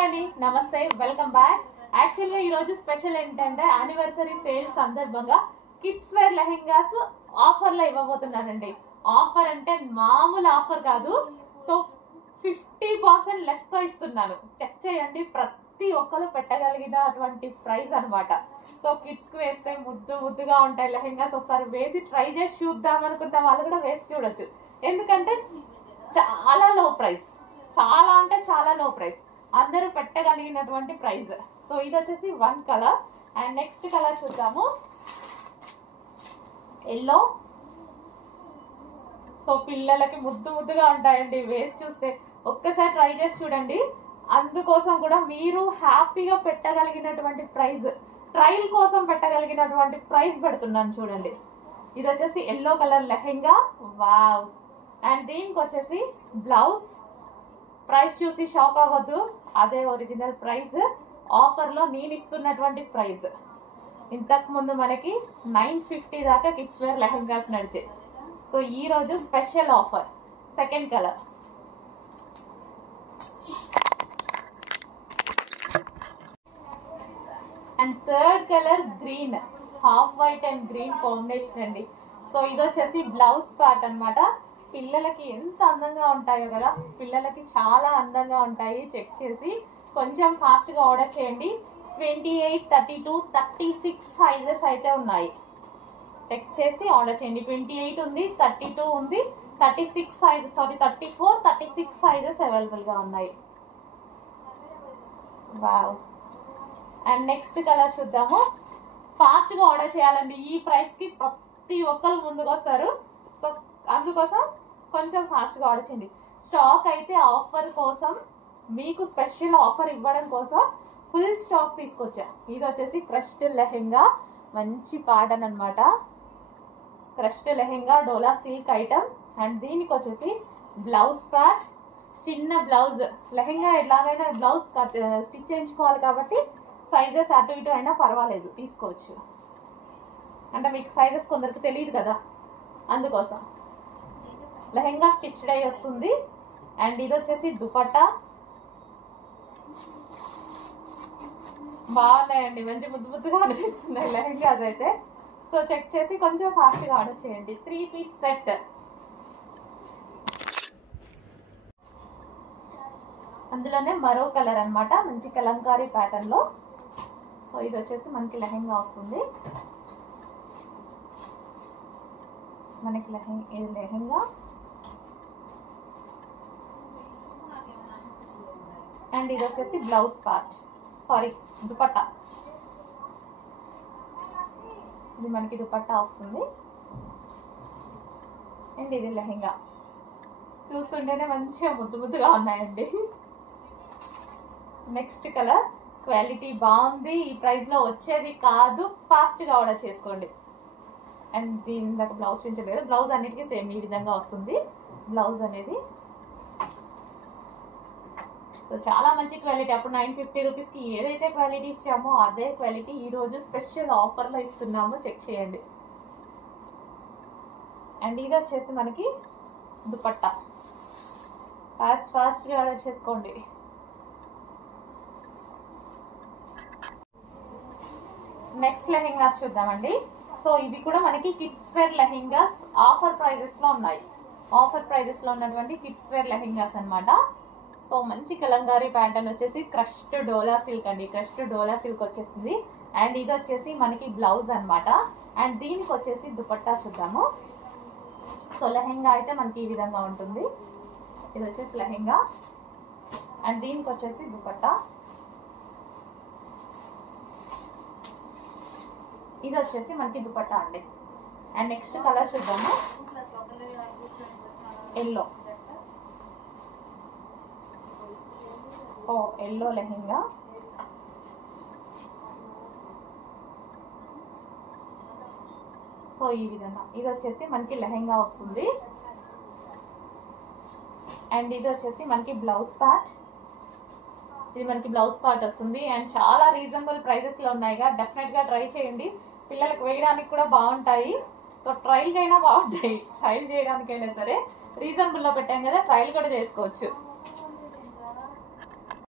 Hi అండి, నమస్తే, welcome back. యాక్చువల్గా ఈరోజు స్పెషల్ ఏంటంటే యానివర్సరీ సేల్ సందర్భంగా కిడ్స్ వేర్ లెహెంగాస్ ఆఫర్లో ఇవ్వబోతున్నానండి. ఆఫర్ అంటే మామూలు ఆఫర్ కాదు. సో 50% లెస్తో ఇస్తున్నాను. చెక్ చేయండి, ప్రతి ఒక్కరు పెట్టగలిగిన అటువంటి ప్రైస్ అనమాట. సో కిడ్స్కి వేస్తే ముద్దుగా ఉంటాయి లెహెంగాస్. ఒకసారి వేసి ట్రై చేసి చూద్దాం అనుకుంటే వాళ్ళు కూడా వేసి చూడొచ్చు. ఎందుకంటే చాలా లో ప్రైస్, చాలా అంటే చాలా లో ప్రైస్, అందరూ పెట్టగలిగినటువంటి ప్రైస్. సో ఇది వచ్చేసి one colour. And next colour చూద్దాము, ఎల్లో. సో పిల్లలకి ముద్దుగా ఉంటాయండి, వేసి చూస్తే ఒక్కసారి ట్రై చేసి చూడండి. అందుకోసం కూడా మీరు హ్యాపీగా పెట్టగలిగినటువంటి ప్రైస్, ట్రయల్ కోసం పెట్టగలిగినటువంటి ప్రైస్ పెడుతున్నాను చూడండి. ఇది వచ్చేసి yellow colour lehenga, wow. And దీనికి వచ్చేసి బ్లౌజ్. ప్రైస్ చూసి షాక్ అవ్వద్దు, అదే ఒరిజినల్ ప్రైస్. ఆఫర్లో నేను ఇస్తున్నటువంటి ప్రైస్. ఇంతకు ముందు మనకి 950 దాకా కిడ్స్ వేర్ లెహెంగాస్ నడిచాయి. సో ఈ రోజు special offer. Second colour, and third colour green, half white and green combination అండి. సో ఇది వచ్చేసి బ్లౌజ్ పార్ట్ అన్నమాట. పిల్లలకి ఎంత అందంగా ఉంటాయో కదా, పిల్లలకి చాలా అందంగా ఉంటాయి. చెక్ చేసి కొంచెం ఫాస్ట్గా ఆర్డర్ చేయండి. 28, 32, 36 సైజెస్ అయితే ఉన్నాయి. చెక్ చేసి ఆర్డర్ చేయండి. 28 ఉంది, 32 ఉంది, 36 సైజ్, 34, 36 సైజెస్ అవైలబుల్గా ఉన్నాయి. వావ్. అండ్ నెక్స్ట్ కలర్ చూద్దాము. ఫాస్ట్గా ఆర్డర్ చేయాలండి, ఈ ప్రైస్కి ప్రతి ఒక్కరు ముందుకు వస్తారు. సో అందుకోసం కొంచెం ఫాస్ట్గా ఆర్డర్ చేయండి. స్టాక్ అయితే ఆఫర్ కోసం, మీకు స్పెషల్ ఆఫర్ ఇవ్వడం కోసం ఫుల్ స్టాక్ తీసుకొచ్చా. ఇది వచ్చేసి క్రష్డ్ లెహెంగా, మంచి ప్యాటర్న్ అనమాట. Crushed lehenga, dola silk item. And దీనికి వచ్చేసి బ్లౌజ్ ప్యాట్, చిన్న బ్లౌజ్. లెహెంగా ఎలాగైనా బ్లౌజ్ స్టిచ్ చేయించుకోవాలి కాబట్టి సైజెస్ అటు ఇటు అయినా పర్వాలేదు, తీసుకోవచ్చు. అంటే మీకు సైజెస్ కొందరికి తెలియదు కదా, అందుకోసం. లెహెంగా స్టిచ్డ్ అయి వస్తుంది. అండ్ ఇది వచ్చేసి దుపట్టా. బాగున్నాయండి, మంచి ముద్దుగా అనిపిస్తున్నాయి లెహెంగాస్ అయితే. సో చెక్ చేసి కొంచెం ఫాస్ట్గా ఆర్డర్ చేయండి. 3 పీస్ సెట్. అందులోనే మరో కలర్ అనమాట, మంచి కలంకారీ ప్యాటర్న్ లో. సో ఇది వచ్చేసి మనకి లెహెంగా వస్తుంది. మనకి ఇది లెహెంగా. అండ్ ఇది వచ్చేసి బ్లౌజ్ పార్ట్, దుపట్టా. ఇది మనకి దుపట్టా వస్తుంది. అండ్ ఇది లెహెంగా. చూస్తుంటేనే మంచిగా ముద్దుగా ఉన్నాయండి. నెక్స్ట్ కలర్, క్వాలిటీ బాగుంది, ఈ ప్రైస్లో వచ్చేది కాదు, ఫాస్ట్గా ఆర్డర్ చేసుకోండి. అండ్ దీని దాకా బ్లౌజ్ చూపించలేదు. బ్లౌజ్ అన్నిటికీ సేమ్ ఈ విధంగా వస్తుంది బ్లౌజ్ అనేది. సో చాలా మంచి క్వాలిటీ. అప్పుడు 950 రూపీస్కి ఏదైతే క్వాలిటీ ఇచ్చామో అదే క్వాలిటీ ఈరోజు స్పెషల్ ఆఫర్లో ఇస్తున్నాము. చెక్ చేయండి. అండ్ ఇది వచ్చేసి మనకి దుపట్టా. ఫాస్ట్గా ఆర్డర్ చేసుకోండి. నెక్స్ట్ లెహెంగాస్ చూద్దామండి. సో ఇవి కూడా మనకి కిడ్స్ వేర్ లెహెంగాస్ ఆఫర్ ప్రైజెస్లో ఉన్నాయి. ఆఫర్ ప్రైజెస్లో ఉన్నటువంటి కిడ్స్ వేర్ లెహెంగాస్ అనమాట. సో మంచి కలంకారీ ప్యాటర్న్ వచ్చేసి క్రష్డ్ డోలా సిల్క్ అండి. క్రష్డ్ డోలా సిల్క్ వచ్చేసింది. అండ్ ఇది వచ్చేసి మనకి బ్లౌజ్ అనమాట. అండ్ దీనికి వచ్చేసి దుపట్టా చూద్దాము. సో లెహెంగా అయితే మనకి ఈ విధంగా ఉంటుంది. ఇది వచ్చేసి లెహెంగా. అండ్ దీనికి వచ్చేసి దుపట్టా. ఇది వచ్చేసి మనకి దుపట్టా అండి. అండ్ నెక్స్ట్ కలర్ చూద్దాము, yellow. So yellow lehenga. So ఈ విధంగా ఇది వచ్చేసి మనకి లెహెంగా వస్తుంది. అండ్ ఇది వచ్చేసి మనకి బ్లౌజ్ పార్ట్. ఇది మనకి బ్లౌజ్ పార్ట్ వస్తుంది. అండ్ చాలా రీజనబుల్ ప్రైజెస్లో ఉన్నాయిగా, డెఫినెట్గా ట్రై చేయండి. పిల్లలకు వేయడానికి కూడా బాగుంటాయి. సో ట్రయల్కి అయినా బాగుంటాయి, ట్రయల్ చేయడానికైనా సరే రీజనబుల్లో పెట్టాం కదా, ట్రయల్ కూడా చేసుకోవచ్చు.